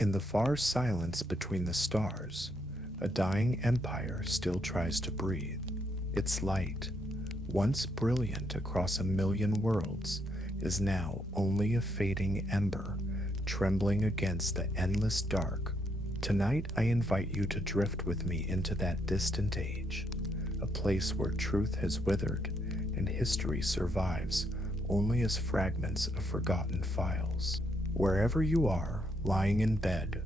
In the far silence between the stars, a dying empire still tries to breathe. Its light, once brilliant across a million worlds, is now only a fading ember, trembling against the endless dark. Tonight I invite you to drift with me into that distant age, a place where truth has withered and history survives only as fragments of forgotten files. Wherever you are, lying in bed,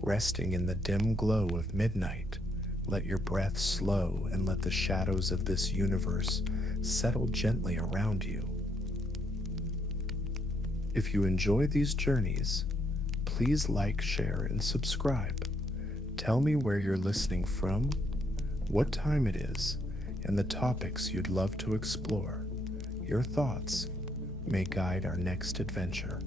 resting in the dim glow of midnight, let your breath slow and let the shadows of this universe settle gently around you. If you enjoy these journeys, please like, share, and subscribe. Tell me where you're listening from, what time it is, and the topics you'd love to explore. Your thoughts may guide our next adventure.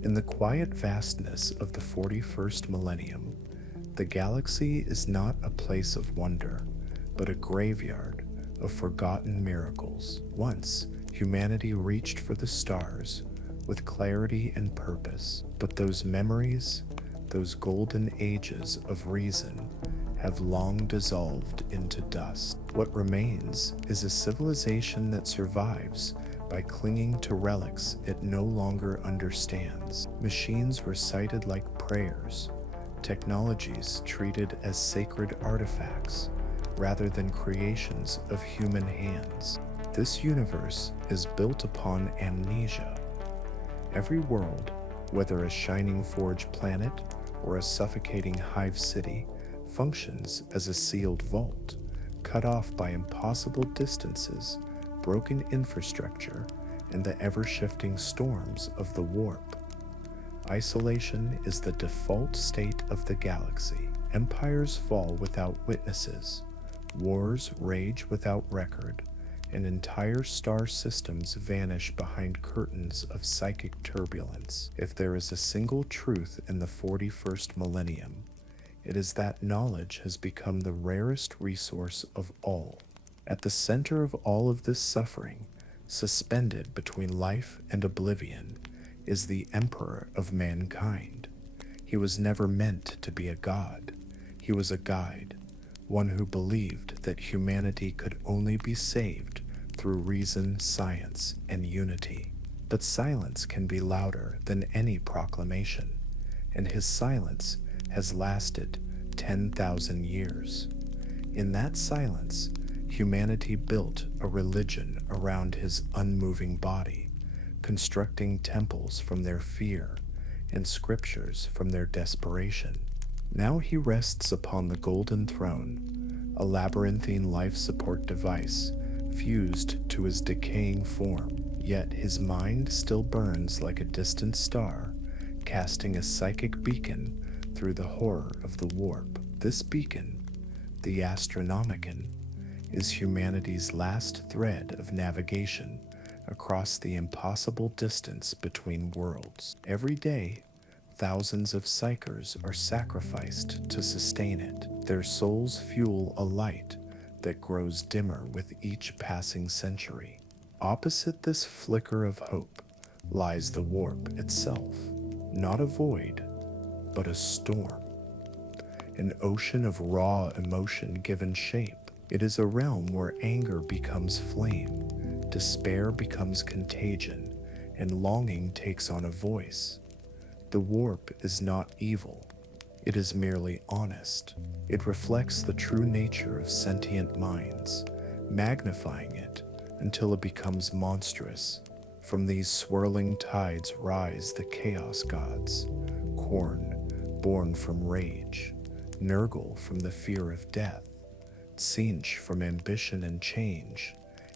In the quiet vastness of the 41st millennium, the galaxy is not a place of wonder, but a graveyard of forgotten miracles. Once, humanity reached for the stars with clarity and purpose, but those memories, those golden ages of reason, have long dissolved into dust. What remains is a civilization that survives by clinging to relics it no longer understands. Machines recited like prayers, technologies treated as sacred artifacts rather than creations of human hands. This universe is built upon amnesia. Every world, whether a shining forge planet or a suffocating hive city, functions as a sealed vault, cut off by impossible distances, broken infrastructure, and the ever-shifting storms of the warp. Isolation is the default state of the galaxy. Empires fall without witnesses, wars rage without record, and entire star systems vanish behind curtains of psychic turbulence. If there is a single truth in the 41st millennium, it is that knowledge has become the rarest resource of all. At the center of all of this suffering, suspended between life and oblivion, is the Emperor of mankind. He was never meant to be a god. He was a guide, one who believed that humanity could only be saved through reason, science, and unity. But silence can be louder than any proclamation, and his silence has lasted 10,000 years. In that silence, humanity built a religion around his unmoving body, constructing temples from their fear and scriptures from their desperation. Now he rests upon the golden throne, a labyrinthine life support device fused to his decaying form, yet his mind still burns like a distant star, casting a psychic beacon through the horror of the warp. This beacon, the Astronomicon, is humanity's last thread of navigation across the impossible distance between worlds. Every day, thousands of psychers are sacrificed to sustain it. Their souls fuel a light that grows dimmer with each passing century. Opposite this flicker of hope lies the warp itself, not a void, but a storm, an ocean of raw emotion given shape. It is a realm where anger becomes flame, despair becomes contagion, and longing takes on a voice. The warp is not evil. It is merely honest. It reflects the true nature of sentient minds, magnifying it until it becomes monstrous. From these swirling tides rise the chaos gods, Khorne, born from rage, Nurgle from the fear of death, Tzeentch from ambition and change,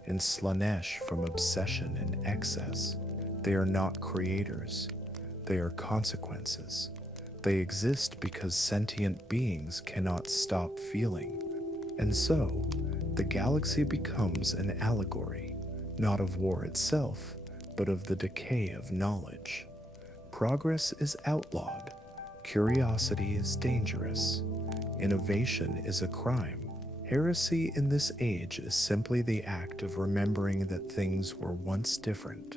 and Slaanesh from obsession and excess. They are not creators. They are consequences. They exist because sentient beings cannot stop feeling. And so, the galaxy becomes an allegory, not of war itself, but of the decay of knowledge. Progress is outlawed. Curiosity is dangerous. Innovation is a crime. Heresy in this age is simply the act of remembering that things were once different.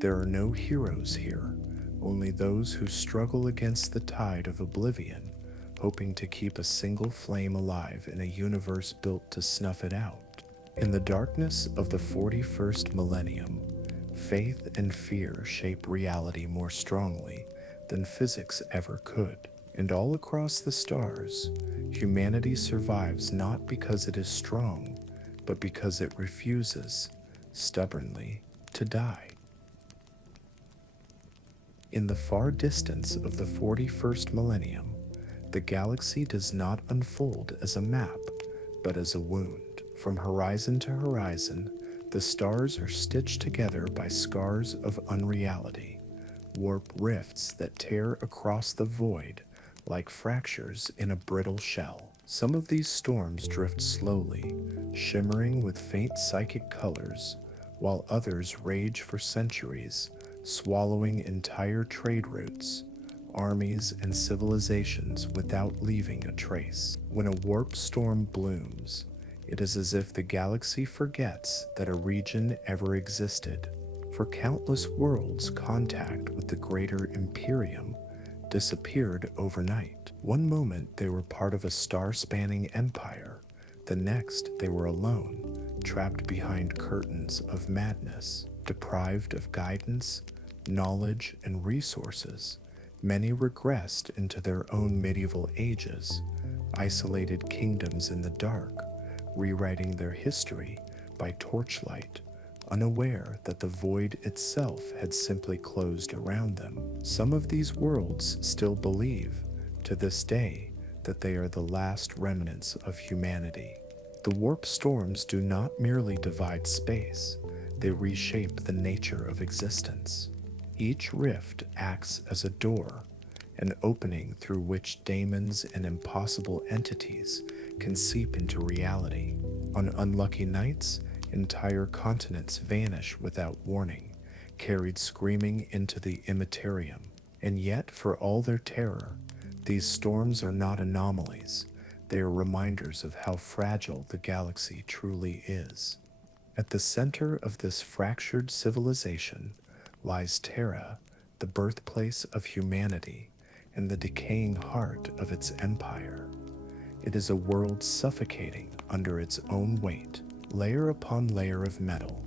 There are no heroes here, Only those who struggle against the tide of oblivion, hoping to keep a single flame alive in a universe built to snuff it out. In the darkness of the 41st millennium, faith and fear shape reality more strongly than physics ever could. And all across the stars, humanity survives not because it is strong, but because it refuses, stubbornly, to die. In the far distance of the 41st millennium, the galaxy does not unfold as a map, but as a wound. From horizon to horizon, the stars are stitched together by scars of unreality, warp rifts that tear across the void like fractures in a brittle shell. Some of these storms drift slowly, shimmering with faint psychic colors, while others rage for centuries, swallowing entire trade routes, armies, and civilizations without leaving a trace. When a warp storm blooms, it is as if the galaxy forgets that a region ever existed. For countless worlds, contact with the greater Imperium disappeared overnight. One moment they were part of a star-spanning empire, the next they were alone, trapped behind curtains of madness. Deprived of guidance, knowledge, and resources, many regressed into their own medieval ages, isolated kingdoms in the dark, rewriting their history by torchlight, unaware that the void itself had simply closed around them. Some of these worlds still believe, to this day, that they are the last remnants of humanity. The warp storms do not merely divide space, they reshape the nature of existence. Each rift acts as a door, an opening through which daemons and impossible entities can seep into reality. On unlucky nights, entire continents vanish without warning, carried screaming into the immaterium. And yet, for all their terror, these storms are not anomalies. They are reminders of how fragile the galaxy truly is. At the center of this fractured civilization lies Terra, the birthplace of humanity and the decaying heart of its empire. It is a world suffocating under its own weight, layer upon layer of metal,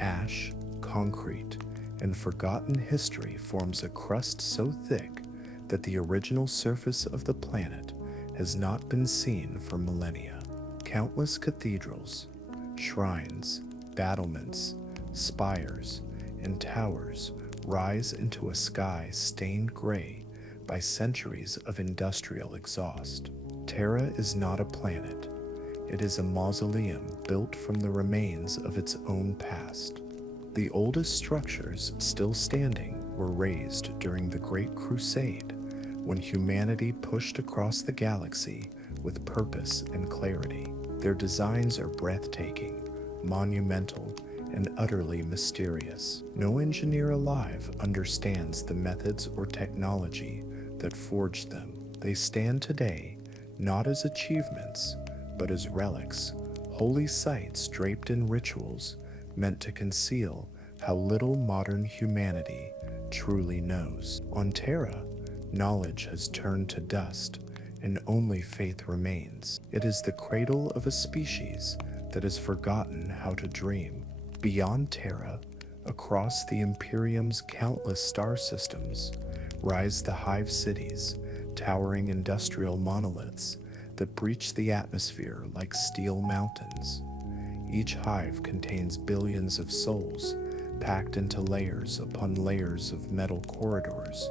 ash, concrete, and forgotten history forms a crust so thick that the original surface of the planet has not been seen for millennia. Countless cathedrals, shrines, battlements, spires, and towers rise into a sky stained gray by centuries of industrial exhaust. Terra is not a planet. It is a mausoleum built from the remains of its own past. The oldest structures still standing were raised during the Great Crusade, when humanity pushed across the galaxy with purpose and clarity. Their designs are breathtaking, monumental, and utterly mysterious. No engineer alive understands the methods or technology that forged them. They stand today not as achievements, but as relics, holy sites draped in rituals meant to conceal how little modern humanity truly knows. On Terra, knowledge has turned to dust, and only faith remains. It is the cradle of a species that has forgotten how to dream. Beyond Terra, across the Imperium's countless star systems, rise the Hive cities, towering industrial monoliths that breach the atmosphere like steel mountains. Each hive contains billions of souls, packed into layers upon layers of metal corridors,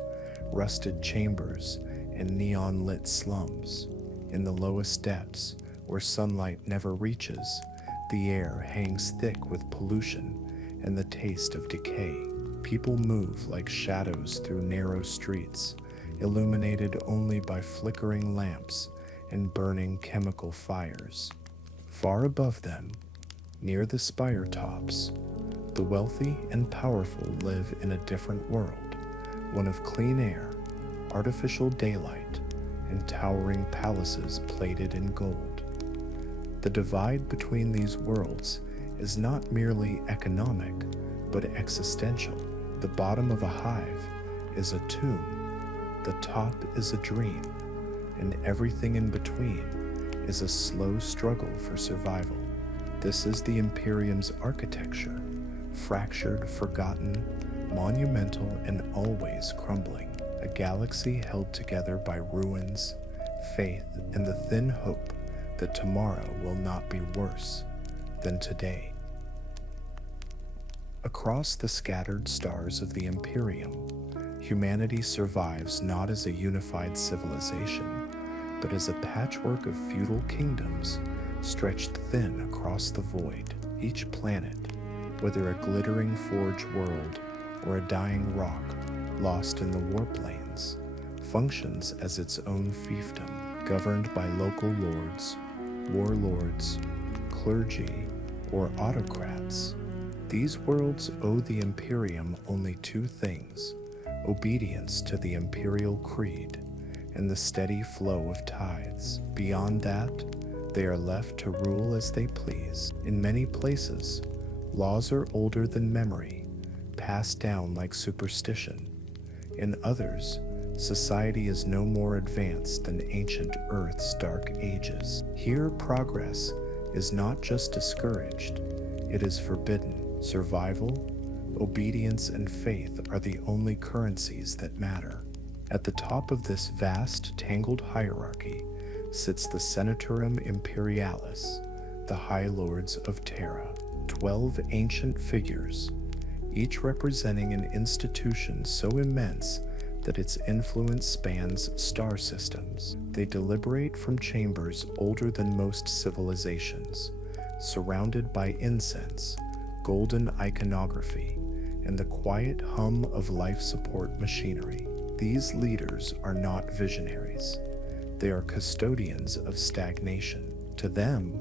rusted chambers, and neon-lit slums. In the lowest depths, where sunlight never reaches, the air hangs thick with pollution and the taste of decay. People move like shadows through narrow streets, illuminated only by flickering lamps and burning chemical fires. Far above them, near the spire tops, the wealthy and powerful live in a different world, one of clean air, artificial daylight, and towering palaces plated in gold. The divide between these worlds is not merely economic, but existential. The bottom of a hive is a tomb, the top is a dream, and everything in between is a slow struggle for survival. This is the Imperium's architecture, fractured, forgotten, monumental, and always crumbling. A galaxy held together by ruins, faith, and the thin hope that tomorrow will not be worse than today. Across the scattered stars of the Imperium, humanity survives not as a unified civilization, but as a patchwork of feudal kingdoms stretched thin across the void. Each planet, whether a glittering forge world or a dying rock lost in the warp lanes, functions as its own fiefdom, governed by local lords, warlords, clergy, or autocrats. These worlds owe the Imperium only two things: obedience to the imperial creed and the steady flow of tithes. Beyond that, they are left to rule as they please. In many places, laws are older than memory, passed down like superstition. In others, society is no more advanced than ancient Earth's dark ages. Here, progress is not just discouraged, it is forbidden. Survival, obedience, and faith are the only currencies that matter. At the top of this vast, tangled hierarchy sits the Senatorum Imperialis, the High Lords of Terra. 12 ancient figures, each representing an institution so immense that its influence spans star systems. They deliberate from chambers older than most civilizations, surrounded by incense, golden iconography, and the quiet hum of life support machinery. These leaders are not visionaries. They are custodians of stagnation. To them,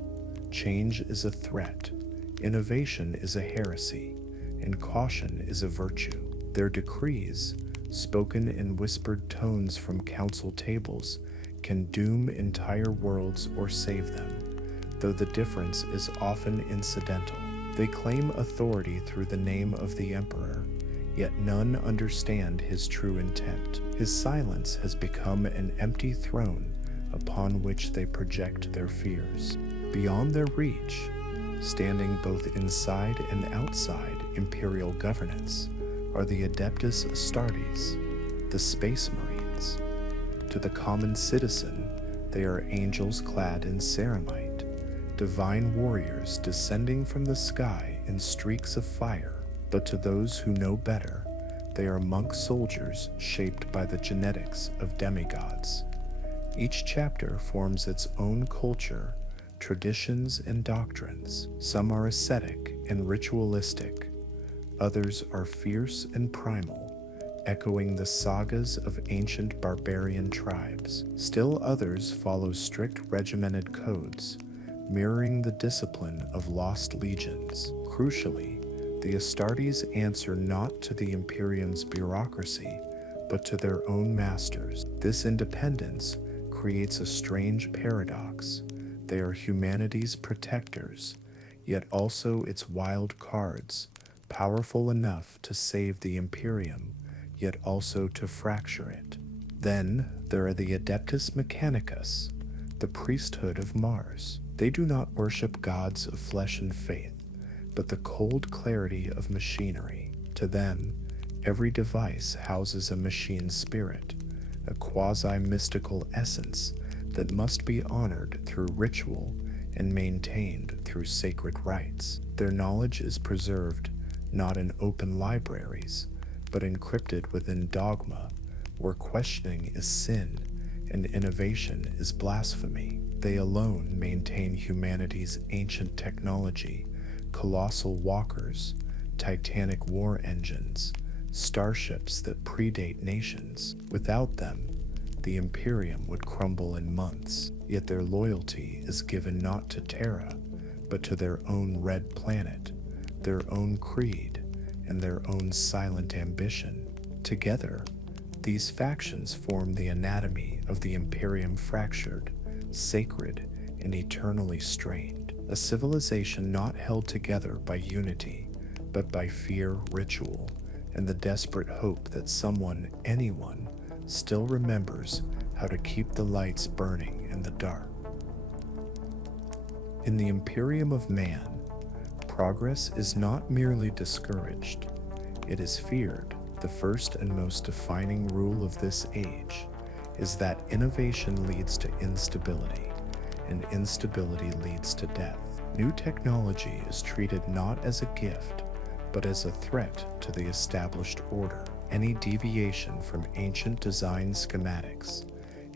change is a threat, innovation is a heresy, and caution is a virtue. Their decrees, spoken in whispered tones from council tables, can doom entire worlds or save them, though the difference is often incidental. They claim authority through the name of the Emperor, yet none understand his true intent. His silence has become an empty throne upon which they project their fears. Beyond their reach, standing both inside and outside imperial governance, are the Adeptus Astartes, the Space Marines. To the common citizen, they are angels clad in ceramite, divine warriors descending from the sky in streaks of fire. But to those who know better, they are monk soldiers shaped by the genetics of demigods. Each chapter forms its own culture, traditions, and doctrines. Some are ascetic and ritualistic, others are fierce and primal, echoing the sagas of ancient barbarian tribes. Still others follow strict regimented codes, mirroring the discipline of lost legions. Crucially, the Astartes answer not to the Imperium's bureaucracy, but to their own masters. This independence creates a strange paradox. They are humanity's protectors, yet also its wild cards, powerful enough to save the Imperium, yet also to fracture it. Then there are the Adeptus Mechanicus, the priesthood of Mars. They do not worship gods of flesh and faith, but the cold clarity of machinery. To them, every device houses a machine spirit, a quasi-mystical essence that must be honored through ritual and maintained through sacred rites. Their knowledge is preserved not in open libraries, but encrypted within dogma, where questioning is sin and innovation is blasphemy. They alone maintain humanity's ancient technology, colossal walkers, titanic war engines, starships that predate nations. Without them, the Imperium would crumble in months. Yet their loyalty is given not to Terra, but to their own red planet, their own creed, and their own silent ambition. Together, these factions form the anatomy of the Imperium fractured, sacred, and eternally strained. A civilization not held together by unity, but by fear, ritual, and the desperate hope that someone, anyone, still remembers how to keep the lights burning in the dark. In the Imperium of Man, progress is not merely discouraged, it is feared. The first and most defining rule of this age is that innovation leads to instability, and instability leads to death. New technology is treated not as a gift, but as a threat to the established order. Any deviation from ancient design schematics,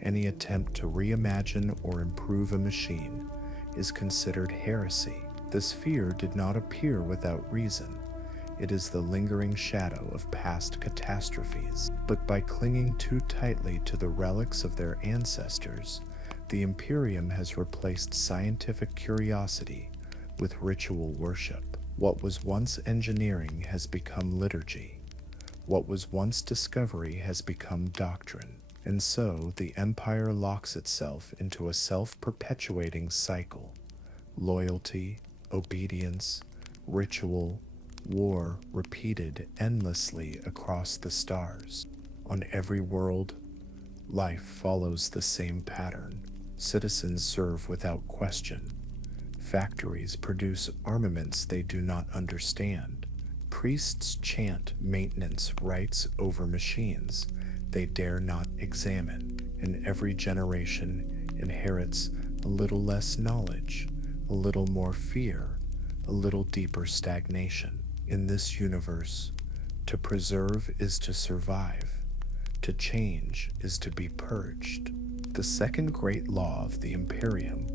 any attempt to reimagine or improve a machine, is considered heresy. This fear did not appear without reason. It is the lingering shadow of past catastrophes. But by clinging too tightly to the relics of their ancestors, the Imperium has replaced scientific curiosity with ritual worship. What was once engineering has become liturgy. What was once discovery has become doctrine. And so the Empire locks itself into a self-perpetuating cycle. Loyalty, obedience, ritual, war repeated endlessly across the stars. On every world, life follows the same pattern. Citizens serve without question. Factories produce armaments they do not understand. Priests chant maintenance rites over machines they dare not examine, and every generation inherits a little less knowledge, a little more fear, a little deeper stagnation. In this universe, to preserve is to survive, to change is to be purged. The second great law of the Imperium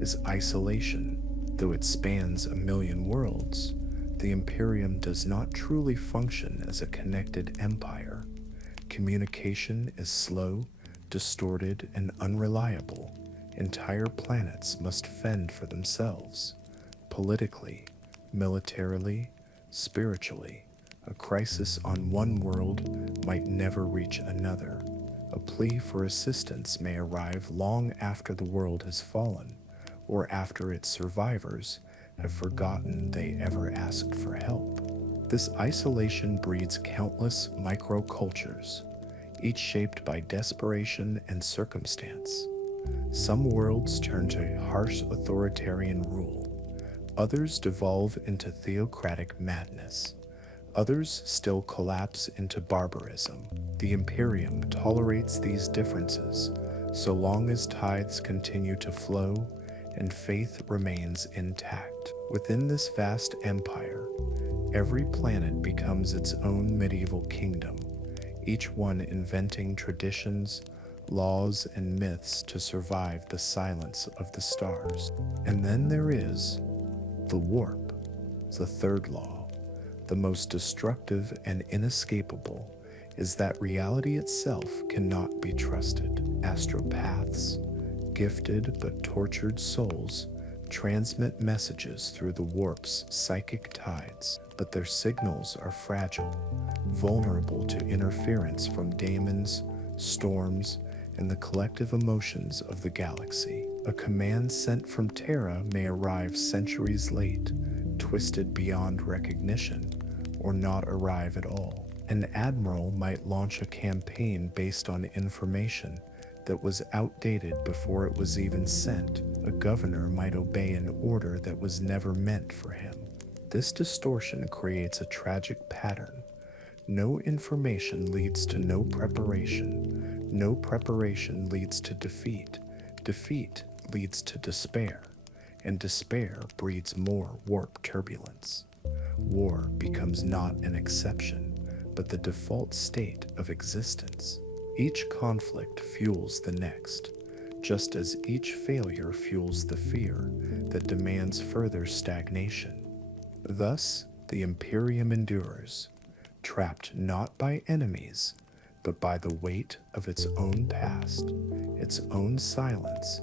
is isolation. Though it spans a million worlds, the Imperium does not truly function as a connected empire. Communication is slow, distorted, and unreliable. Entire planets must fend for themselves. Politically, militarily, spiritually, a crisis on one world might never reach another. A plea for assistance may arrive long after the world has fallen, or after its survivors have forgotten they ever asked for help. This isolation breeds countless microcultures, each shaped by desperation and circumstance. Some worlds turn to harsh authoritarian rule. Others devolve into theocratic madness. Others still collapse into barbarism. The Imperium tolerates these differences so long as tides continue to flow and faith remains intact. Within this vast empire, every planet becomes its own medieval kingdom, each one inventing traditions, laws, and myths to survive the silence of the stars. And then there is the warp, the third law. The most destructive and inescapable is that reality itself cannot be trusted. Astropaths, gifted but tortured souls, transmit messages through the warp's psychic tides, but their signals are fragile, vulnerable to interference from daemons, storms, and the collective emotions of the galaxy. A command sent from Terra may arrive centuries late, twisted beyond recognition, or not arrive at all. An admiral might launch a campaign based on information that was outdated before it was even sent. A governor might obey an order that was never meant for him. This distortion creates a tragic pattern. No information leads to no preparation. No preparation leads to defeat. Defeat leads to despair. And despair breeds more warp turbulence. War becomes not an exception, but the default state of existence. Each conflict fuels the next, just as each failure fuels the fear that demands further stagnation. Thus, the Imperium endures, trapped not by enemies, but by the weight of its own past, its own silence,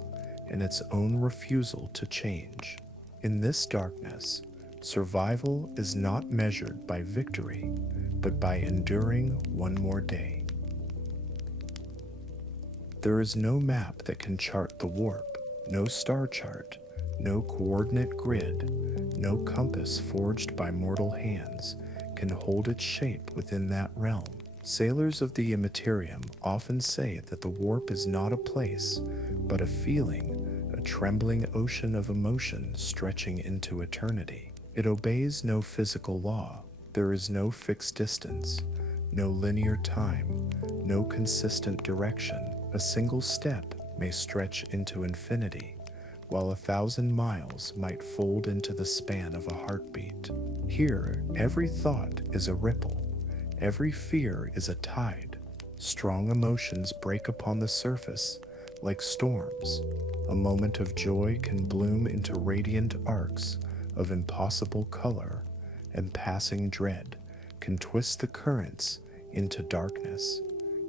and its own refusal to change. In this darkness, survival is not measured by victory, but by enduring one more day. There is no map that can chart the warp, no star chart, no coordinate grid, no compass forged by mortal hands can hold its shape within that realm. Sailors of the immaterium often say that the warp is not a place, but a feeling, a trembling ocean of emotion stretching into eternity. It obeys no physical law. There is no fixed distance, no linear time, no consistent direction. A single step may stretch into infinity, while 1,000 miles might fold into the span of a heartbeat. Here, every thought is a ripple, every fear is a tide. Strong emotions break upon the surface like storms. A moment of joy can bloom into radiant arcs of impossible color, and passing dread can twist the currents into darkness.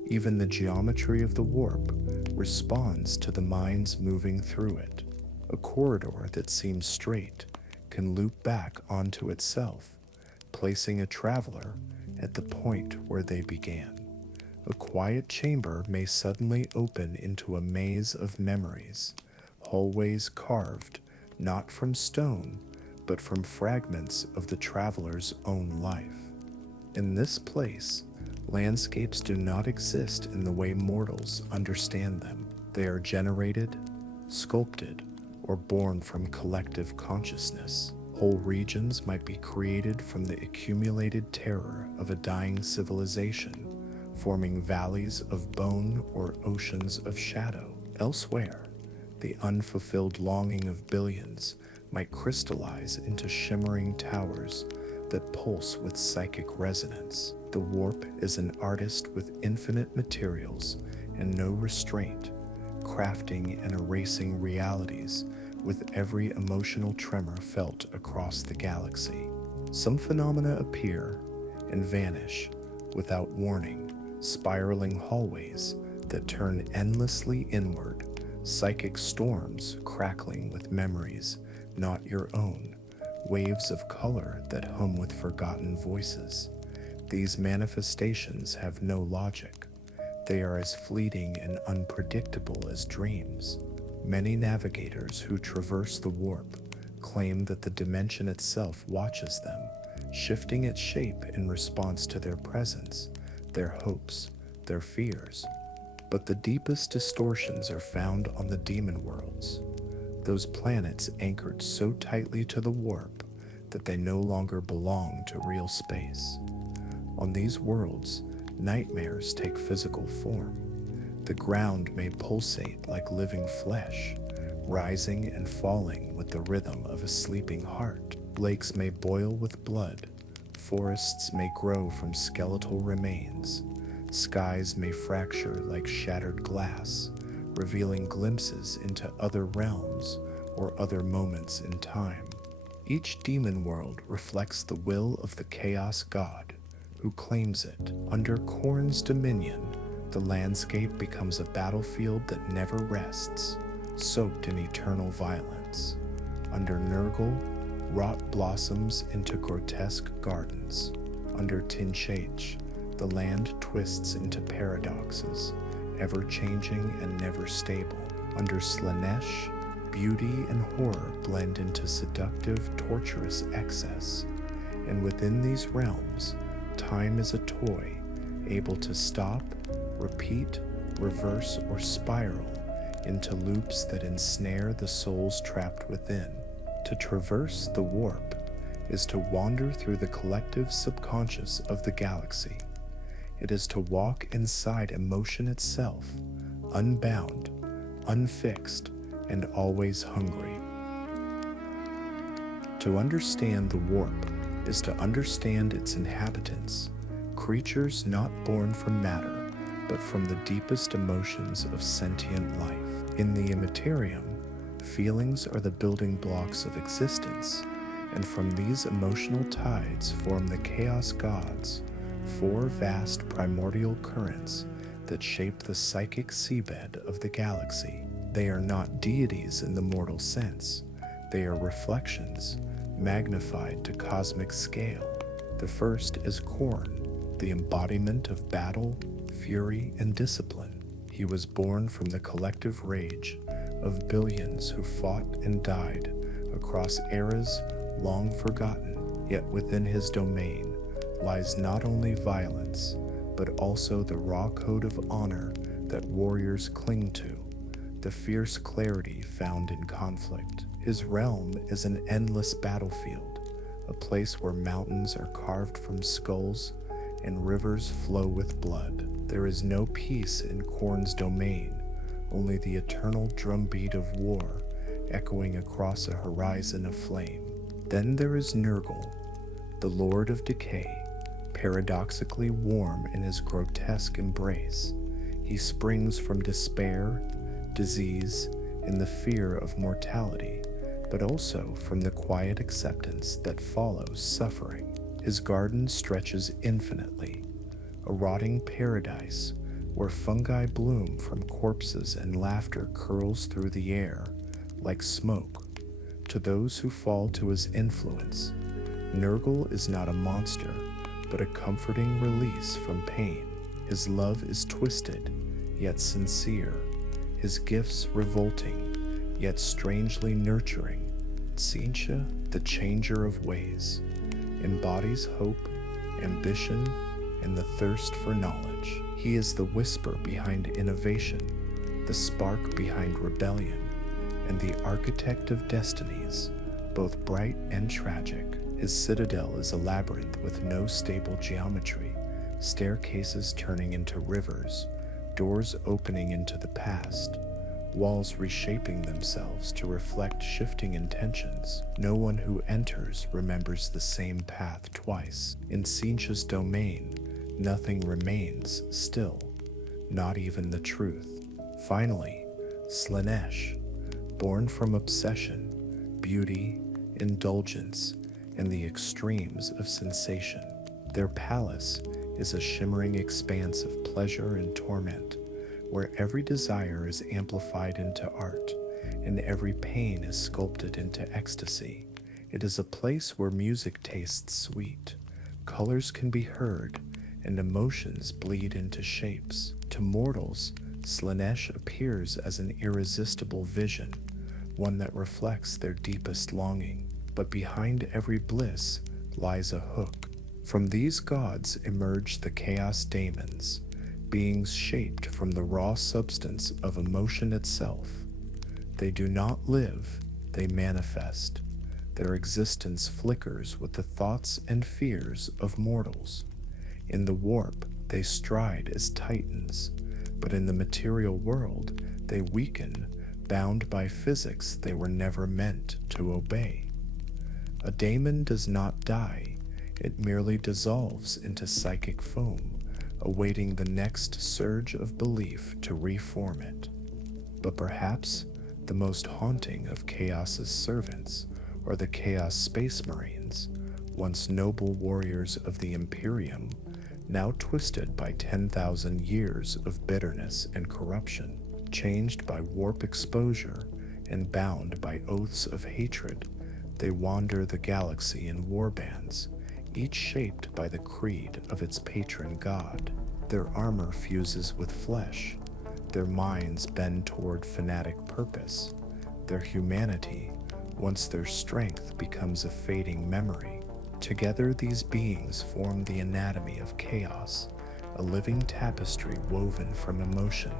Even the geometry of the warp responds to the minds moving through it. A corridor that seems straight can loop back onto itself, placing a traveler at the point where they began. A quiet chamber may suddenly open into a maze of memories, hallways carved not from stone, but from fragments of the traveler's own life. In this place, landscapes do not exist in the way mortals understand them. They are generated, sculpted, or born from collective consciousness. Whole regions might be created from the accumulated terror of a dying civilization, forming valleys of bone or oceans of shadow. Elsewhere, the unfulfilled longing of billions might crystallize into shimmering towers that pulse with psychic resonance. The warp is an artist with infinite materials and no restraint, crafting and erasing realities with every emotional tremor felt across the galaxy. Some phenomena appear and vanish without warning, spiraling hallways that turn endlessly inward, psychic storms crackling with memories not your own, waves of color that hum with forgotten voices. These manifestations have no logic. They are as fleeting and unpredictable as dreams. Many navigators who traverse the warp claim that the dimension itself watches them, shifting its shape in response to their presence, their hopes, their fears. But the deepest distortions are found on the demon worlds, those planets anchored so tightly to the warp that they no longer belong to real space. On these worlds, nightmares take physical form. The ground may pulsate like living flesh, rising and falling with the rhythm of a sleeping heart. Lakes may boil with blood, forests may grow from skeletal remains, skies may fracture like shattered glass, revealing glimpses into other realms or other moments in time. Each demon world reflects the will of the Chaos God, who claims it. Under Khorne's dominion, the landscape becomes a battlefield that never rests, soaked in eternal violence. Under Nurgle, rot blossoms into grotesque gardens. Under Tinchach, the land twists into paradoxes, ever-changing and never stable. Under Slaanesh, beauty and horror blend into seductive, torturous excess. And within these realms, time is a toy, able to stop, repeat, reverse, or spiral into loops that ensnare the souls trapped within. To traverse the warp is to wander through the collective subconscious of the galaxy. It is to walk inside emotion itself, unbound, unfixed, and always hungry. To understand the warp is to understand its inhabitants, creatures not born from matter, but from the deepest emotions of sentient life. In the immaterium, feelings are the building blocks of existence, and from these emotional tides form the Chaos Gods, four vast primordial currents that shape the psychic seabed of the galaxy. They are not deities in the mortal sense. They are reflections, magnified to cosmic scale. The first is Khorne, the embodiment of battle, fury, and discipline. He was born from the collective rage of billions who fought and died across eras long forgotten, yet within his domain lies not only violence, but also the raw code of honor that warriors cling to, the fierce clarity found in conflict. His realm is an endless battlefield, a place where mountains are carved from skulls and rivers flow with blood. There is no peace in Khorne's domain, only the eternal drumbeat of war echoing across a horizon of flame. Then there is Nurgle, the Lord of Decay, paradoxically warm in his grotesque embrace. He springs from despair, disease, and the fear of mortality, but also from the quiet acceptance that follows suffering. His garden stretches infinitely, a rotting paradise where fungi bloom from corpses and laughter curls through the air like smoke. To those who fall to his influence, Nurgle is not a monster, but a comforting release from pain. His love is twisted, yet sincere, his gifts revolting, yet strangely nurturing. Tzeentch, the changer of ways, embodies hope, ambition, and the thirst for knowledge. He is the whisper behind innovation, the spark behind rebellion, and the architect of destinies, both bright and tragic. His citadel is a labyrinth with no stable geometry, staircases turning into rivers, doors opening into the past, walls reshaping themselves to reflect shifting intentions. No one who enters remembers the same path twice. In Tzeentch's domain, nothing remains still, not even the truth. Finally, Slaanesh, born from obsession, beauty, indulgence, and the extremes of sensation. Their palace is a shimmering expanse of pleasure and torment, where every desire is amplified into art, and every pain is sculpted into ecstasy. It is a place where music tastes sweet, colors can be heard, and emotions bleed into shapes. To mortals, Slaanesh appears as an irresistible vision, one that reflects their deepest longing. But behind every bliss lies a hook. From these gods emerge the chaos daemons, beings shaped from the raw substance of emotion itself. They do not live, they manifest. Their existence flickers with the thoughts and fears of mortals. In the warp, they stride as titans, but in the material world, they weaken, bound by physics they were never meant to obey. A daemon does not die, it merely dissolves into psychic foam, awaiting the next surge of belief to reform it. But perhaps the most haunting of Chaos's servants are the Chaos Space Marines, once noble warriors of the Imperium, now twisted by 10,000 years of bitterness and corruption, changed by warp exposure and bound by oaths of hatred. They wander the galaxy in warbands, each shaped by the creed of its patron god. Their armor fuses with flesh, their minds bend toward fanatic purpose, their humanity, once their strength becomes a fading memory. Together these beings form the anatomy of chaos, a living tapestry woven from emotion,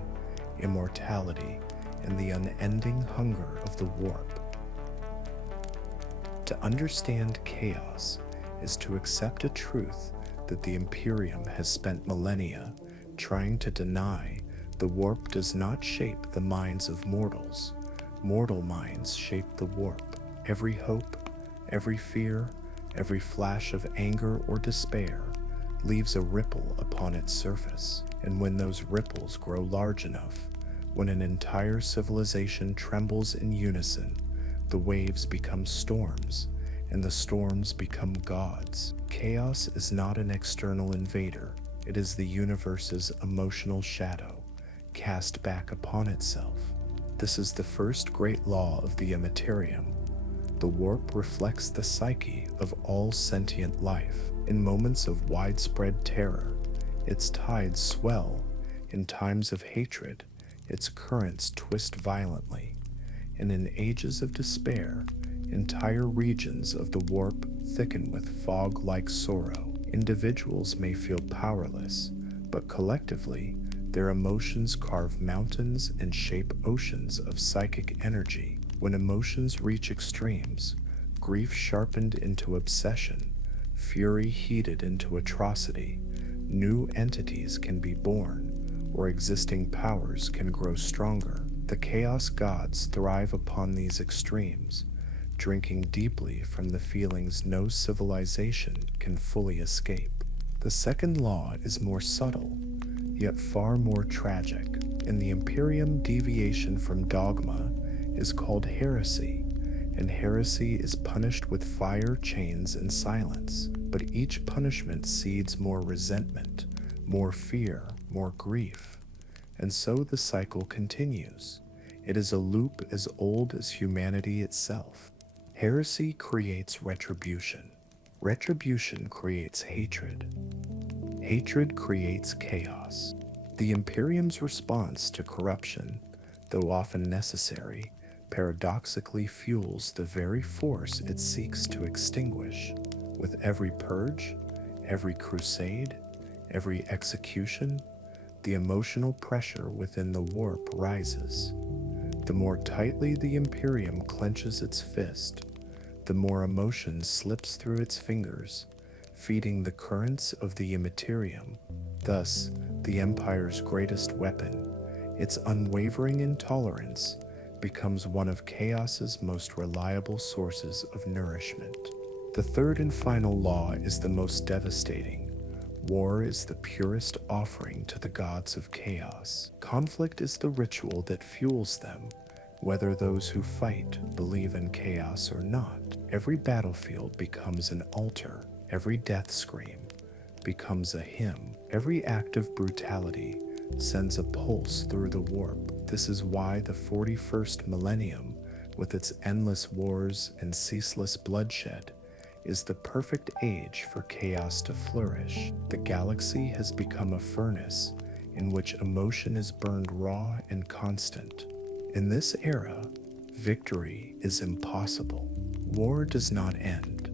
immortality, and the unending hunger of the warp. To understand chaos is to accept a truth that the Imperium has spent millennia trying to deny. The warp does not shape the minds of mortals. Mortal minds shape the warp. Every hope, every fear, every flash of anger or despair leaves a ripple upon its surface. And when those ripples grow large enough, when an entire civilization trembles in unison, the waves become storms, and the storms become gods. Chaos is not an external invader. It is the universe's emotional shadow, cast back upon itself. This is the first great law of the Immaterium. The warp reflects the psyche of all sentient life. In moments of widespread terror, its tides swell. In times of hatred, its currents twist violently. And in ages of despair, entire regions of the warp thicken with fog-like sorrow. Individuals may feel powerless, but collectively, their emotions carve mountains and shape oceans of psychic energy. When emotions reach extremes, grief sharpened into obsession, fury heated into atrocity, new entities can be born, or existing powers can grow stronger. The chaos gods thrive upon these extremes, drinking deeply from the feelings no civilization can fully escape. The second law is more subtle, yet far more tragic. In the Imperium, deviation from dogma is called heresy, and heresy is punished with fire, chains, and silence. But each punishment seeds more resentment, more fear, more grief. And so the cycle continues. It is a loop as old as humanity itself. Heresy creates retribution. Retribution creates hatred. Hatred creates chaos. The Imperium's response to corruption, though often necessary, paradoxically fuels the very force it seeks to extinguish. With every purge, every crusade, every execution, the emotional pressure within the warp rises. The more tightly the Imperium clenches its fist, the more emotion slips through its fingers, feeding the currents of the immaterium. Thus, the Empire's greatest weapon, its unwavering intolerance, becomes one of chaos's most reliable sources of nourishment. The third and final law is the most devastating. War is the purest offering to the gods of chaos. Conflict is the ritual that fuels them, whether those who fight believe in chaos or not. Every battlefield becomes an altar. Every death scream becomes a hymn. Every act of brutality sends a pulse through the warp. This is why the 41st millennium, with its endless wars and ceaseless bloodshed, is the perfect age for chaos to flourish. The galaxy has become a furnace in which emotion is burned raw and constant. In this era, victory is impossible. War does not end.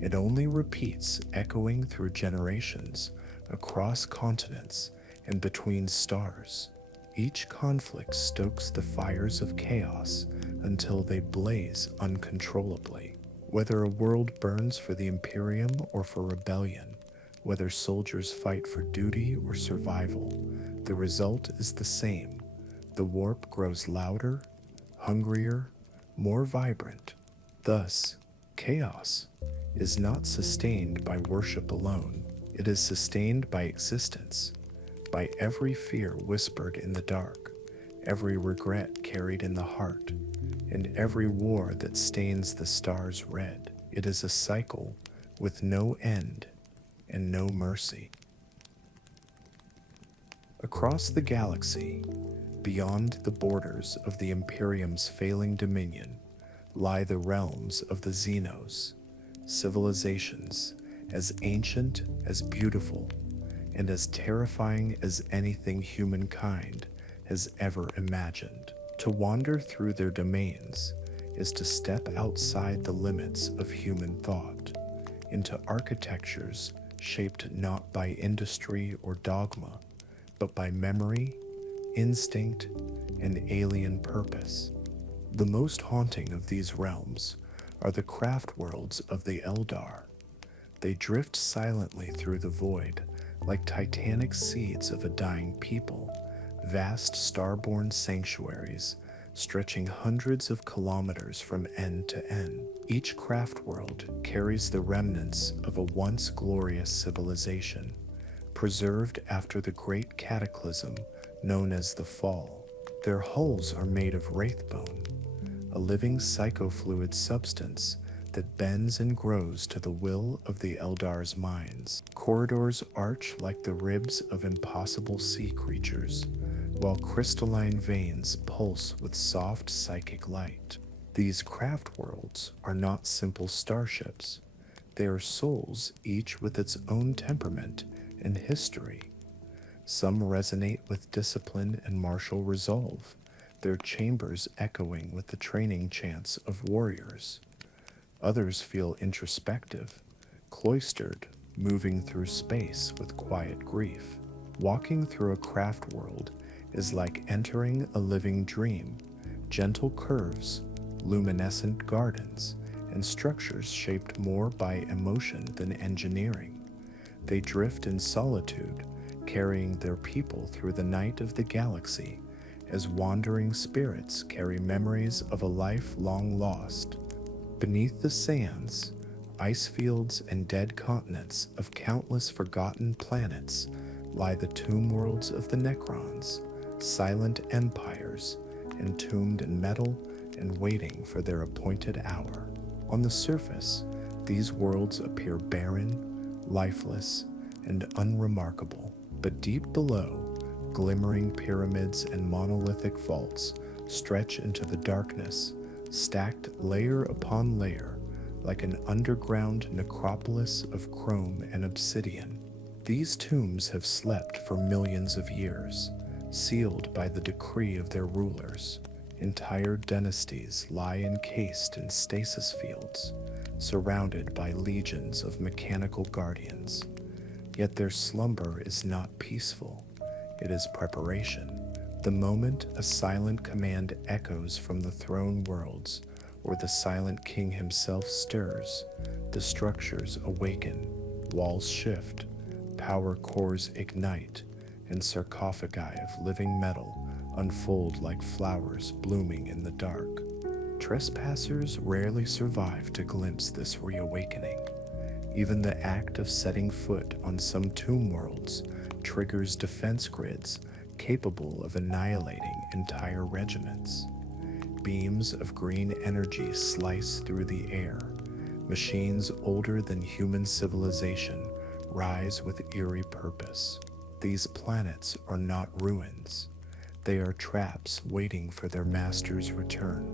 It only repeats, echoing through generations, across continents, and between stars. Each conflict stokes the fires of chaos until they blaze uncontrollably. Whether a world burns for the Imperium or for rebellion, whether soldiers fight for duty or survival, the result is the same. The warp grows louder, hungrier, more vibrant. Thus, chaos is not sustained by worship alone. It is sustained by existence, by every fear whispered in the dark, every regret carried in the heart, and every war that stains the stars red. It is a cycle with no end and no mercy. Across the galaxy, beyond the borders of the Imperium's failing dominion, lie the realms of the Xenos, civilizations as ancient, as beautiful, and as terrifying as anything humankind has ever imagined. To wander through their domains is to step outside the limits of human thought, into architectures shaped not by industry or dogma, but by memory, instinct, and alien purpose. The most haunting of these realms are the craft worlds of the Eldar. They drift silently through the void like titanic seeds of a dying people, vast starborn sanctuaries stretching hundreds of kilometers from end to end. Each craft world carries the remnants of a once glorious civilization, preserved after the great cataclysm known as the Fall. Their hulls are made of wraithbone, a living psychofluid substance that bends and grows to the will of the Eldar's minds. Corridors arch like the ribs of impossible sea creatures, while crystalline veins pulse with soft psychic light. These craft worlds are not simple starships. They are souls, each with its own temperament and history. Some resonate with discipline and martial resolve, their chambers echoing with the training chants of warriors. Others feel introspective, cloistered, moving through space with quiet grief. Walking through a craft world is like entering a living dream, gentle curves, luminescent gardens, and structures shaped more by emotion than engineering. They drift in solitude, carrying their people through the night of the galaxy, as wandering spirits carry memories of a life long lost. Beneath the sands, ice fields, and dead continents of countless forgotten planets lie the tomb worlds of the Necrons, silent empires, entombed in metal and waiting for their appointed hour. On the surface, these worlds appear barren, lifeless, and unremarkable, but deep below, glimmering pyramids and monolithic vaults stretch into the darkness, stacked layer upon layer, like an underground necropolis of chrome and obsidian. These tombs have slept for millions of years, sealed by the decree of their rulers. Entire dynasties lie encased in stasis fields, surrounded by legions of mechanical guardians. Yet their slumber is not peaceful, it is preparation. The moment a silent command echoes from the throne worlds, or the silent king himself stirs, the structures awaken, walls shift, power cores ignite, and sarcophagi of living metal unfold like flowers blooming in the dark. Trespassers rarely survive to glimpse this reawakening. Even the act of setting foot on some tomb worlds triggers defense grids capable of annihilating entire regiments. Beams of green energy slice through the air. Machines older than human civilization rise with eerie purpose. These planets are not ruins. They are traps waiting for their master's return.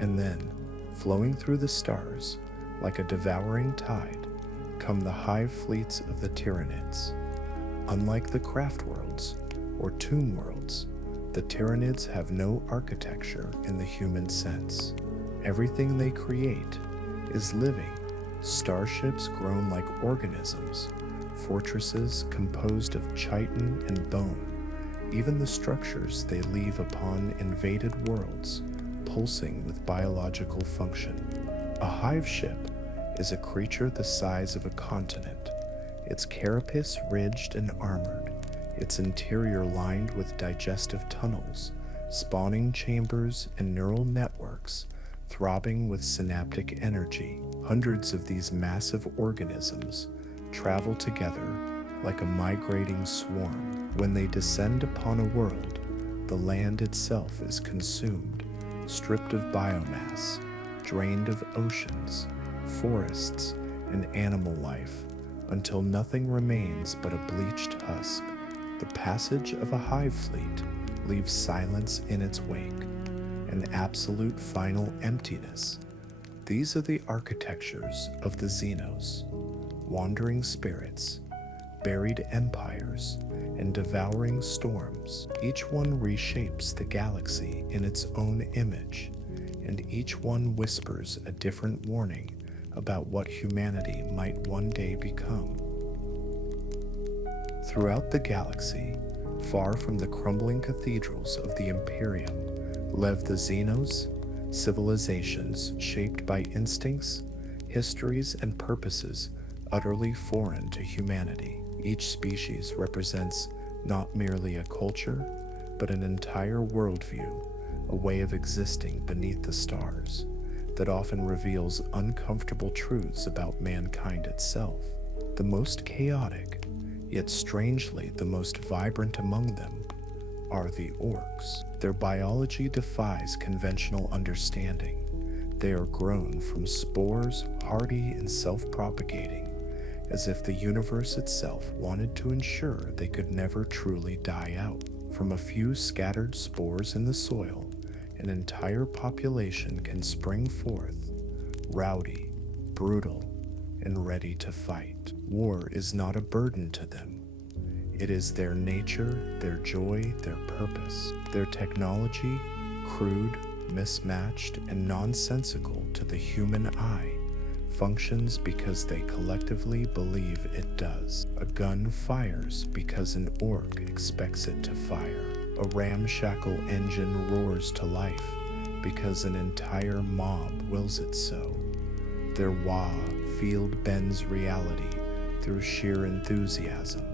And then, flowing through the stars, like a devouring tide, come the hive fleets of the Tyranids. Unlike the craft worlds or tomb worlds, the Tyranids have no architecture in the human sense. Everything they create is living, starships grown like organisms, fortresses composed of chitin and bone, even the structures they leave upon invaded worlds, pulsing with biological function. A hive ship is a creature the size of a continent, its carapace ridged and armored, its interior lined with digestive tunnels, spawning chambers, and neural networks throbbing with synaptic energy. Hundreds of these massive organisms travel together like a migrating swarm. When they descend upon a world, the land itself is consumed, stripped of biomass, drained of oceans, forests, and animal life, until nothing remains but a bleached husk. The passage of a hive fleet leaves silence in its wake, an absolute final emptiness. These are the architectures of the Xenos, wandering spirits, buried empires, and devouring storms. Each one reshapes the galaxy in its own image, and each one whispers a different warning about what humanity might one day become. Throughout the galaxy, far from the crumbling cathedrals of the Imperium, live the Xenos, civilizations shaped by instincts, histories, and purposes utterly foreign to humanity. Each species represents not merely a culture, but an entire worldview, a way of existing beneath the stars that often reveals uncomfortable truths about mankind itself. The most chaotic, yet strangely the most vibrant among them, are the orcs. Their biology defies conventional understanding. They are grown from spores, hardy and self-propagating, as if the universe itself wanted to ensure they could never truly die out. From a few scattered spores in the soil, an entire population can spring forth, rowdy, brutal, and ready to fight. War is not a burden to them. It is their nature, their joy, their purpose. Their technology, crude, mismatched, and nonsensical to the human eye, functions because they collectively believe it does. A gun fires because an orc expects it to fire. A ramshackle engine roars to life because an entire mob wills it so. Their wah field bends reality through sheer enthusiasm,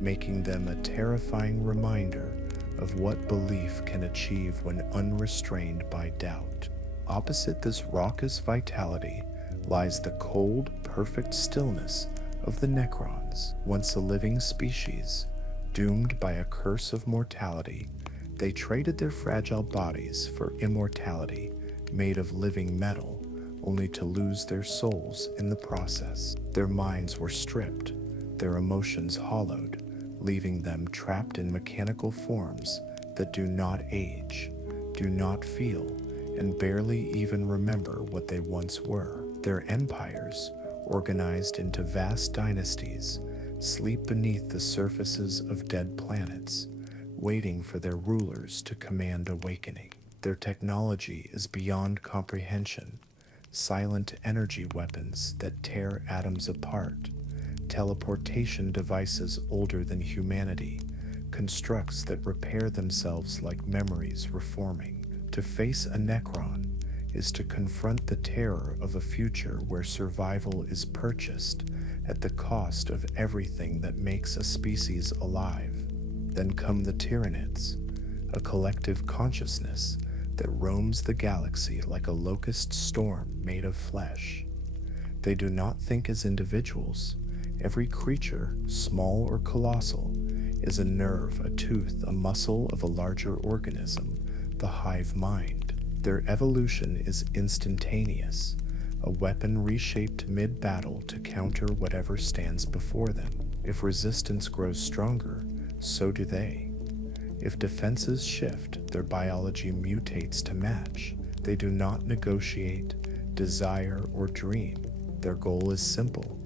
making them a terrifying reminder of what belief can achieve when unrestrained by doubt. Opposite this raucous vitality lies the cold, perfect stillness of the Necrons. Once a living species, doomed by a curse of mortality, they traded their fragile bodies for immortality made of living metal, only to lose their souls in the process. Their minds were stripped, their emotions hollowed, leaving them trapped in mechanical forms that do not age, do not feel, and barely even remember what they once were. Their empires, organized into vast dynasties, sleep beneath the surfaces of dead planets, waiting for their rulers to command awakening. Their technology is beyond comprehension. Silent energy weapons that tear atoms apart, teleportation devices older than humanity, constructs that repair themselves like memories reforming. To face a Necron is to confront the terror of a future where survival is purchased at the cost of everything that makes a species alive. Then come the Tyranids, a collective consciousness that roams the galaxy like a locust storm made of flesh. They do not think as individuals. Every creature, small or colossal, is a nerve, a tooth, a muscle of a larger organism, the hive mind. Their evolution is instantaneous, a weapon reshaped mid-battle to counter whatever stands before them. If resistance grows stronger, so do they. If defenses shift, their biology mutates to match. They do not negotiate, desire, or dream. Their goal is simple: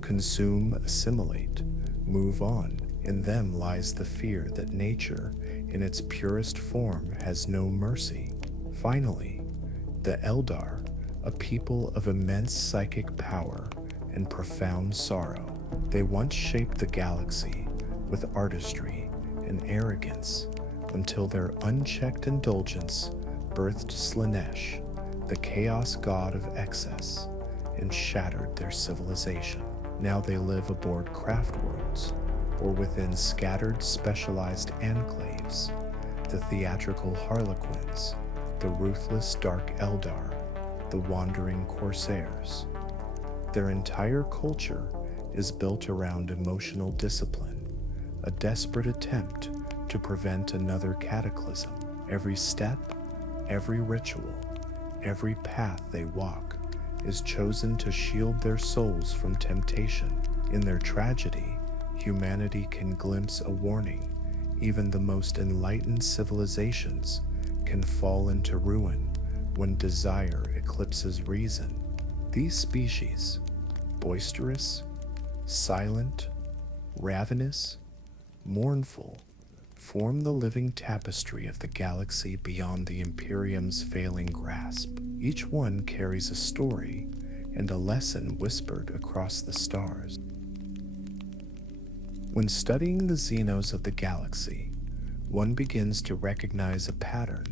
consume, assimilate, move on. In them lies the fear that nature, in its purest form, has no mercy. Finally, the Eldar, a people of immense psychic power and profound sorrow. They once shaped the galaxy with artistry and arrogance until their unchecked indulgence birthed Slanesh, the chaos god of excess, and shattered their civilization. Now they live aboard craft worlds or within scattered specialized enclaves, the theatrical harlequins, the ruthless dark Eldar, the wandering corsairs. Their entire culture is built around emotional discipline, a desperate attempt to prevent another cataclysm. Every step, every ritual, every path they walk is chosen to shield their souls from temptation. In their tragedy, humanity can glimpse a warning. Even the most enlightened civilizations can fall into ruin when desire eclipses reason. These species, boisterous, silent, ravenous, mournful, form the living tapestry of the galaxy beyond the Imperium's failing grasp. Each one carries a story and a lesson whispered across the stars. When studying the Xenos of the galaxy, one begins to recognize a pattern,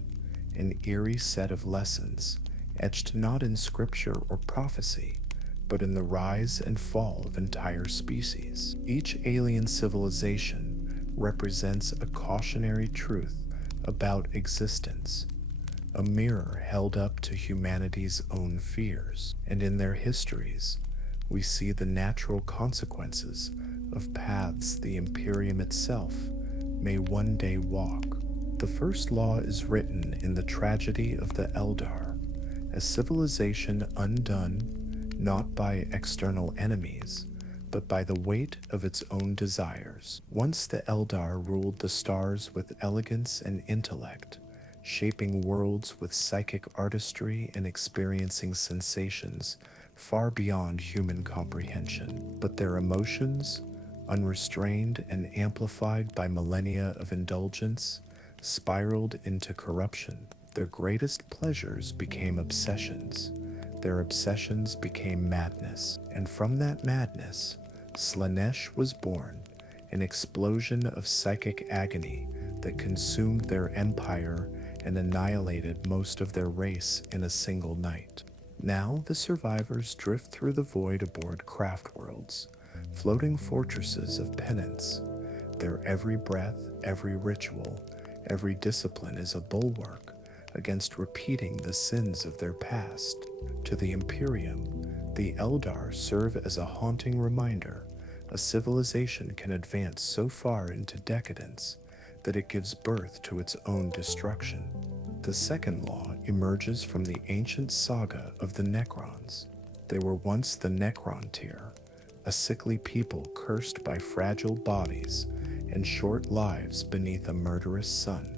an eerie set of lessons, etched not in scripture or prophecy, but in the rise and fall of entire species. Each alien civilization represents a cautionary truth about existence, a mirror held up to humanity's own fears. And in their histories, we see the natural consequences of paths the Imperium itself may one day walk. The first law is written in the tragedy of the Eldar, a civilization undone not by external enemies, but by the weight of its own desires. Once the Eldar ruled the stars with elegance and intellect, shaping worlds with psychic artistry and experiencing sensations far beyond human comprehension. But their emotions, unrestrained and amplified by millennia of indulgence, spiraled into corruption. Their greatest pleasures became obsessions. their obsessions became madness, and from that madness, Slanesh was born, an explosion of psychic agony that consumed their empire and annihilated most of their race in a single night. Now the survivors drift through the void aboard craft worlds, floating fortresses of penance. Their every breath, every ritual, every discipline is a bulwark against repeating the sins of their past. To the Imperium, the Eldar serve as a haunting reminder. A civilization can advance so far into decadence that it gives birth to its own destruction. The second law emerges from the ancient saga of the Necrons. They were once the Necron tier, a sickly people cursed by fragile bodies and short lives beneath a murderous sun.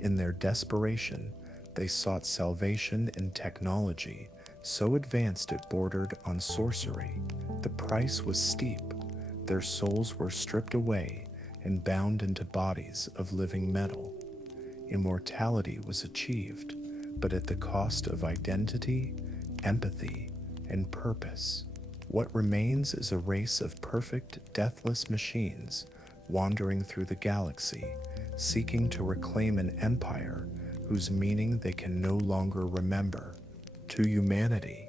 In their desperation, they sought salvation in technology so advanced it bordered on sorcery. The price was steep. Their souls were stripped away and bound into bodies of living metal. Immortality was achieved, but at the cost of identity, empathy, and purpose. What remains is a race of perfect, deathless machines wandering through the galaxy, seeking to reclaim an empire whose meaning they can no longer remember. To humanity,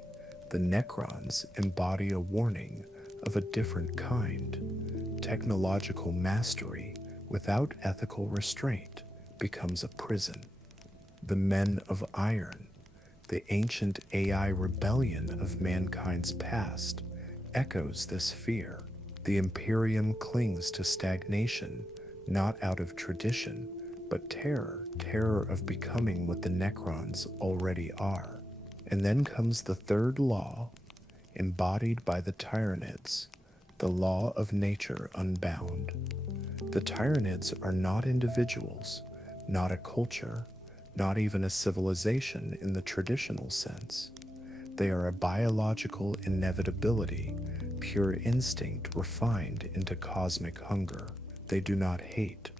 the Necrons embody a warning of a different kind. Technological mastery without ethical restraint becomes a prison. The Men of Iron, the ancient AI rebellion of mankind's past, echoes this fear. The Imperium clings to stagnation, not out of tradition, but terror of becoming what the Necrons already are. And then comes the third law, embodied by the Tyranids, the law of nature unbound. The Tyranids are not individuals, not a culture, not even a civilization in the traditional sense. They are a biological inevitability, pure instinct refined into cosmic hunger. They do not hate,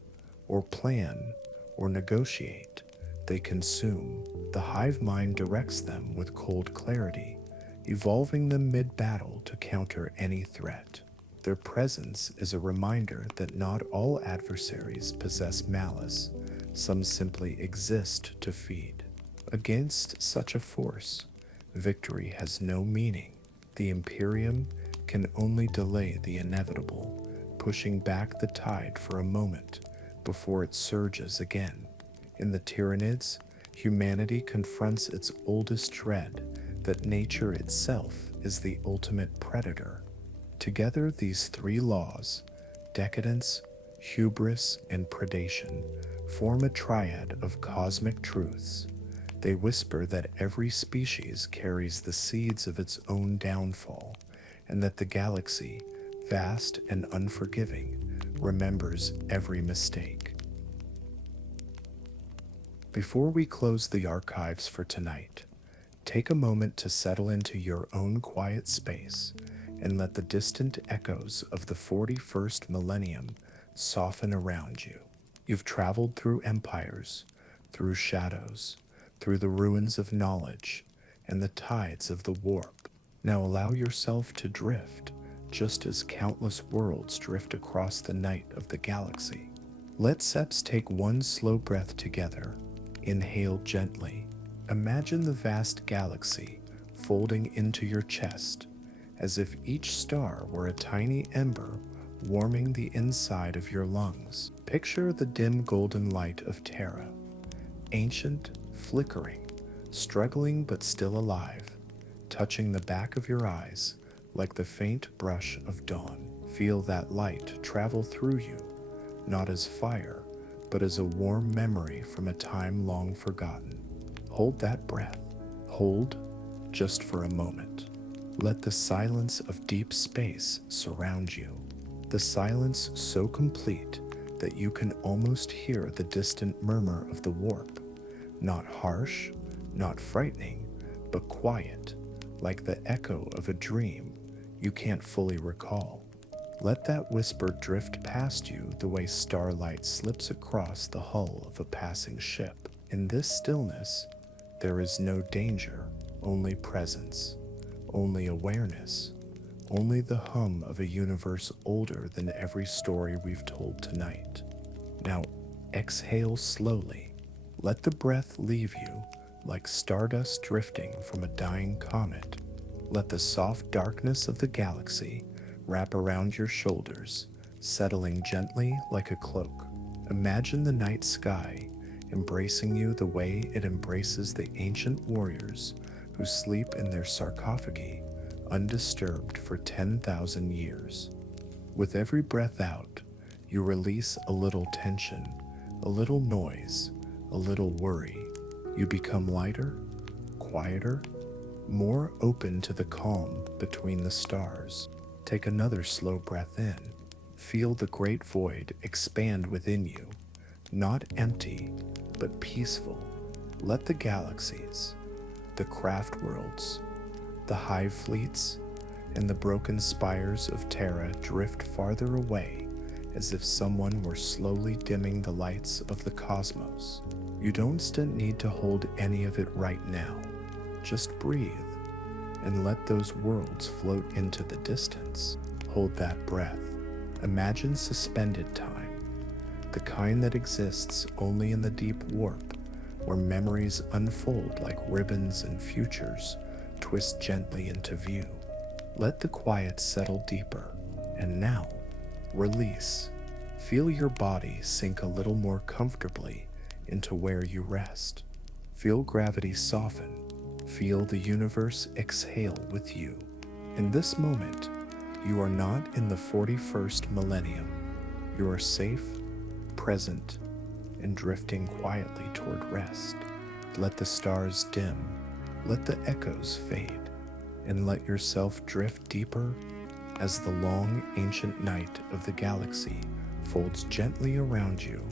or plan, or negotiate. They consume. The hive mind directs them with cold clarity, evolving them mid-battle to counter any threat. Their presence is a reminder that not all adversaries possess malice. Some simply exist to feed. Against such a force, victory has no meaning. The Imperium can only delay the inevitable, pushing back the tide for a moment before it surges again. In the Tyranids, humanity confronts its oldest dread, that nature itself is the ultimate predator. Together, these three laws, decadence, hubris, and predation, form a triad of cosmic truths. They whisper that every species carries the seeds of its own downfall, and that the galaxy, vast and unforgiving, remembers every mistake. Before we close the archives for tonight, take a moment to settle into your own quiet space and let the distant echoes of the 41st millennium soften around you. You've traveled through empires, through shadows, through the ruins of knowledge, and the tides of the warp. Now allow yourself to drift, just as countless worlds drift across the night of the galaxy. Let's take one slow breath together. Inhale gently. Imagine the vast galaxy folding into your chest, as if each star were a tiny ember warming the inside of your lungs. Picture the dim golden light of Terra, ancient, flickering, struggling but still alive, touching the back of your eyes like the faint brush of dawn. Feel that light travel through you, not as fire, but as a warm memory from a time long forgotten. Hold that breath. Hold just for a moment. Let the silence of deep space surround you. The silence so complete that you can almost hear the distant murmur of the warp. Not harsh, not frightening, but quiet, like the echo of a dream you can't fully recall. Let that whisper drift past you the way starlight slips across the hull of a passing ship. In this stillness, there is no danger, only presence, only awareness, only the hum of a universe older than every story we've told tonight. Now, exhale slowly. Let the breath leave you like stardust drifting from a dying comet. Let the soft darkness of the galaxy wrap around your shoulders, settling gently like a cloak. Imagine the night sky embracing you the way it embraces the ancient warriors who sleep in their sarcophagi, undisturbed for 10,000 years. With every breath out, you release a little tension, a little noise, a little worry. You become lighter, quieter, more open to the calm between the stars. Take another slow breath in. Feel the great void expand within you, not empty, but peaceful. Let the galaxies, the craft worlds, the hive fleets, and the broken spires of Terra drift farther away, as if someone were slowly dimming the lights of the cosmos. You don't need to hold any of it right now. Just breathe and let those worlds float into the distance. Hold that breath. Imagine suspended time, the kind that exists only in the deep warp, where memories unfold like ribbons and futures twist gently into view. Let the quiet settle deeper, and now, release. Feel your body sink a little more comfortably into where you rest. Feel gravity soften. Feel the universe exhale with you. In this moment, you are not in the 41st millennium. You are safe, present, and drifting quietly toward rest. Let the stars dim, let the echoes fade, and let yourself drift deeper as the long ancient night of the galaxy folds gently around you.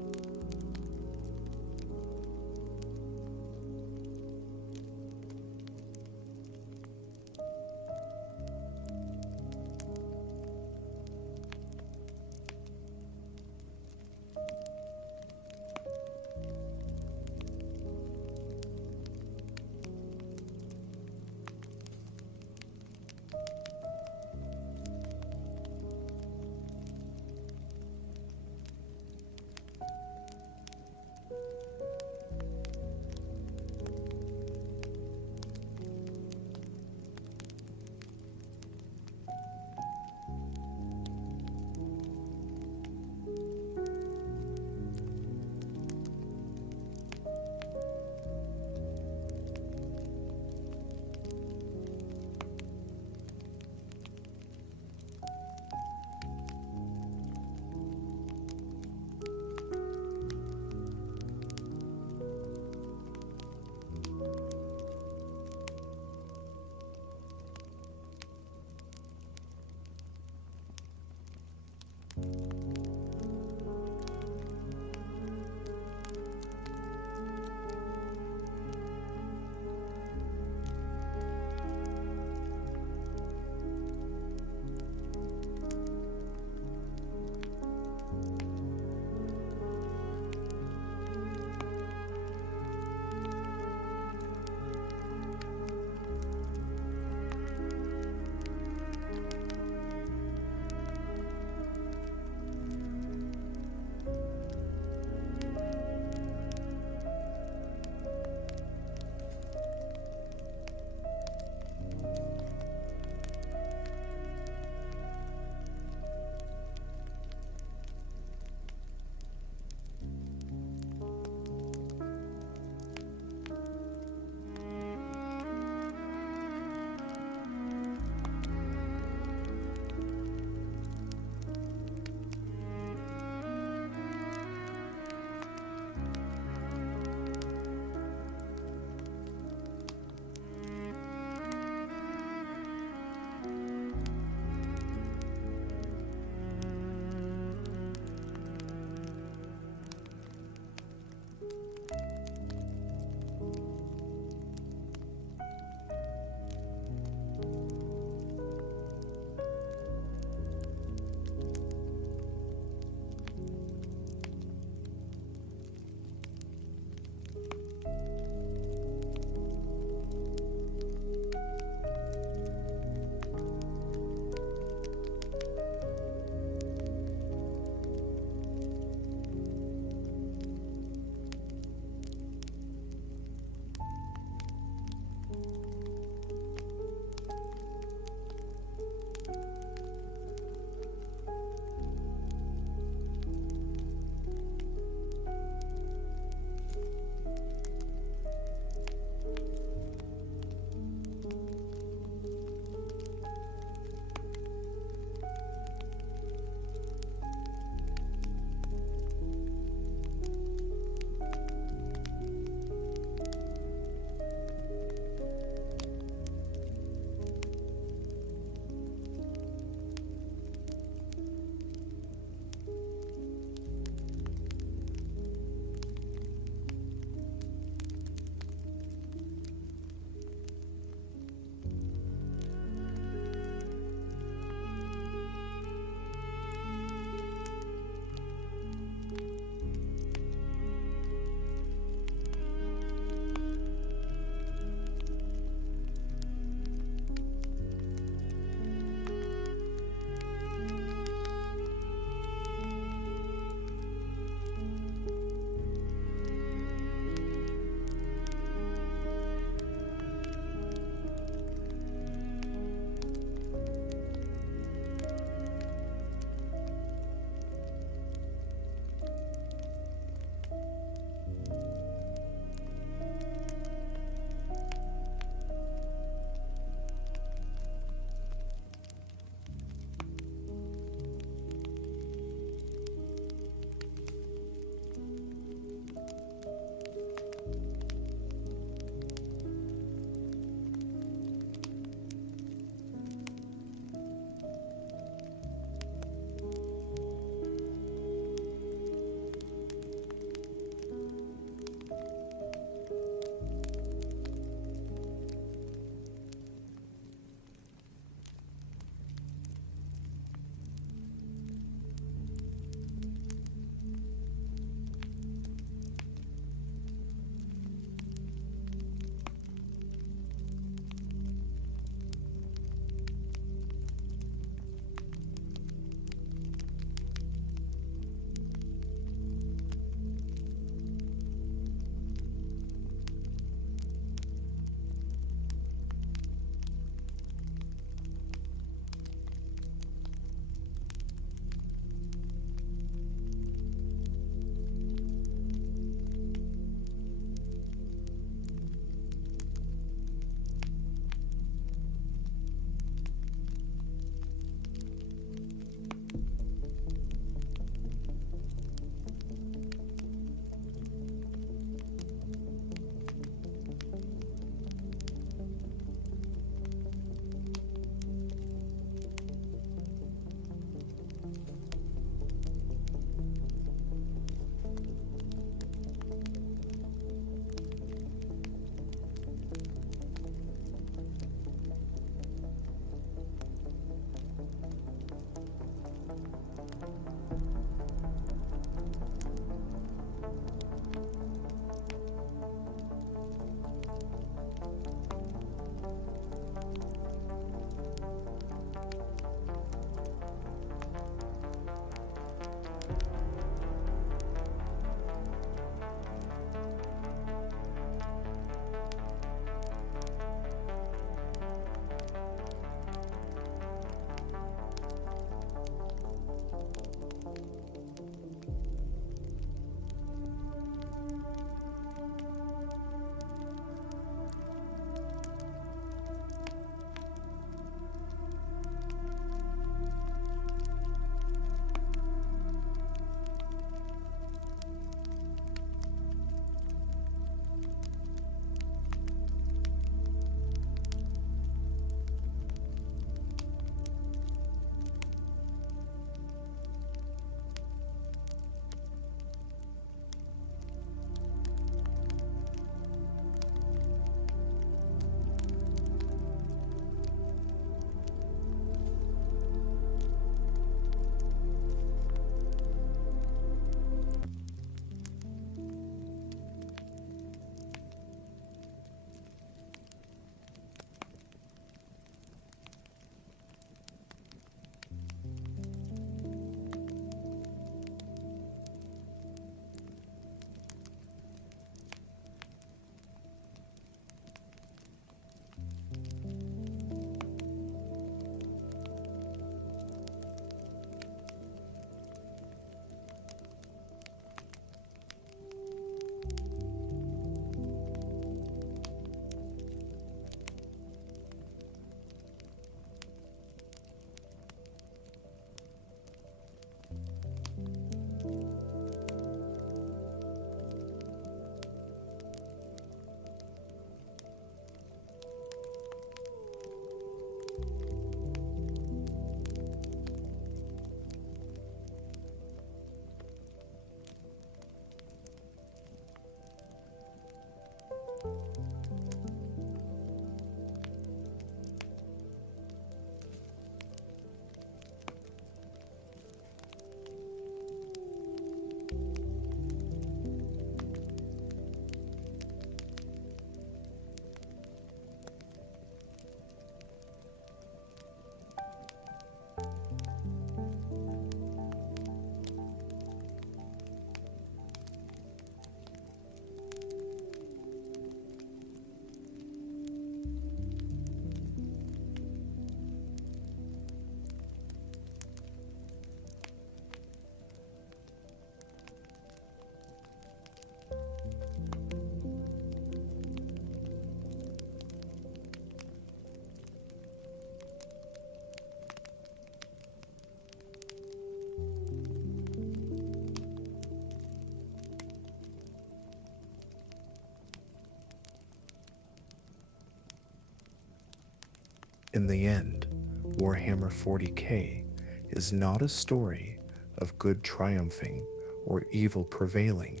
In the end, Warhammer 40k is not a story of good triumphing or evil prevailing,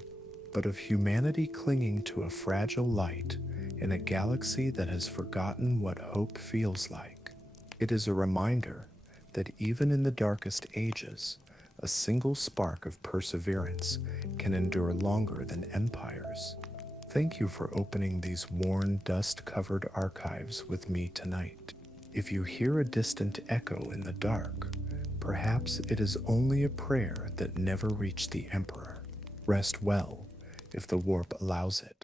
but of humanity clinging to a fragile light in a galaxy that has forgotten what hope feels like. It is a reminder that even in the darkest ages, a single spark of perseverance can endure longer than empires. Thank you for opening these worn, dust-covered archives with me tonight. If you hear a distant echo in the dark, perhaps it is only a prayer that never reached the Emperor. Rest well, if the warp allows it.